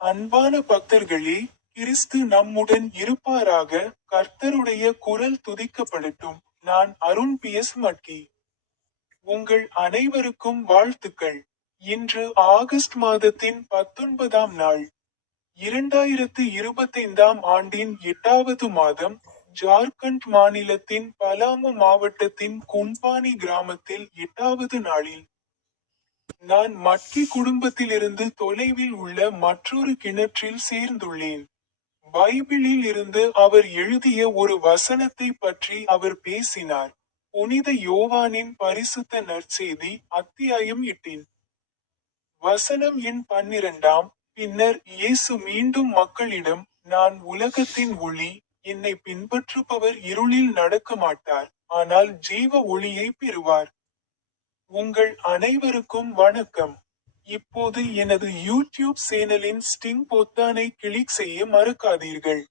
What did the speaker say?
அன்பான பக்தர்களே, கிறிஸ்து நம்முடன் இருப்பாராக. கர்த்தருடைய குரல் துதிக்கப்படட்டும். நான் அருண் பி.எஸ். மட்கி. உங்கள் அனைவருக்கும் வாழ்த்துக்கள். இன்று ஆகஸ்ட் மாதத்தின் 19ஆம் நாள். 2025ஆம் ஆண்டின் 8வது மாதம். ஜார்க்கண்ட் மாநிலத்தின் பலாமு மாவட்டத்தின் குன்பானி கிராமத்தில் 8வது நாளில் நான் மட்கி குடும்பத்திலிருந்து தொலைவில் உள்ள மற்றொரு கிணற்றில் சேர்ந்துள்ளேன். பைபிளில் இருந்து அவர் எழுதிய ஒரு வசனத்தை பற்றி அவர் பேசினார். புனித யோவானின் பரிசுத்த நற்செய்தி, அத்தியாயம் 8. வசனம் எண் 12. பின்னர் இயேசு மீண்டும் மக்களிடம், நான் உலகத்தின் ஒளி, என்னை பின்பற்றுபவர் இருளில் நடக்க மாட்டார், ஆனால் ஜீவ ஒளியை பெறுவார். உங்கள் அனைவருக்கும் வணக்கம். இப்போது எனது யூடியூப் சேனலின் ஸ்டிங் பொத்தானை கிளிக் செய்ய மறக்காதீர்கள்.